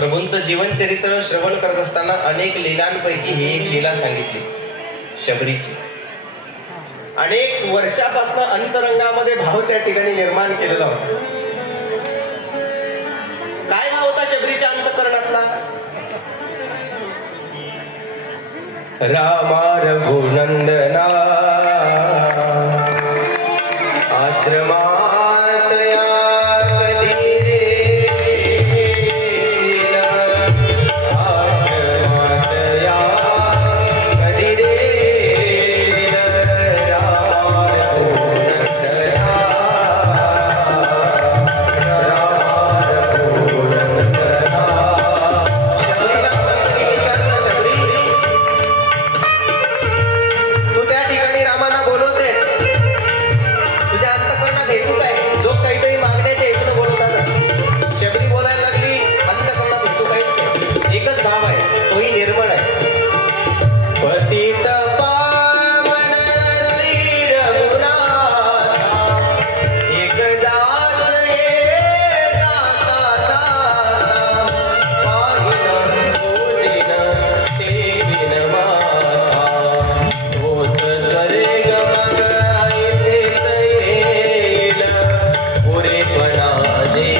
प्रभूंचं जीवन चरित्र श्रवण करत असताना अनेक लीलांपैकी ही एक लीला सांगितली, शबरीची. अनेक वर्षापासून अंतरंगामध्ये भाव त्या ठिकाणी निर्माण केलेला होता. काय भाव होता शबरीच्या अंतःकरणातला? रामा रघुनंदना आश्रमात या कधी रे आश्रमात या कधी रे रामा रघुनंदना पुरेपणा दे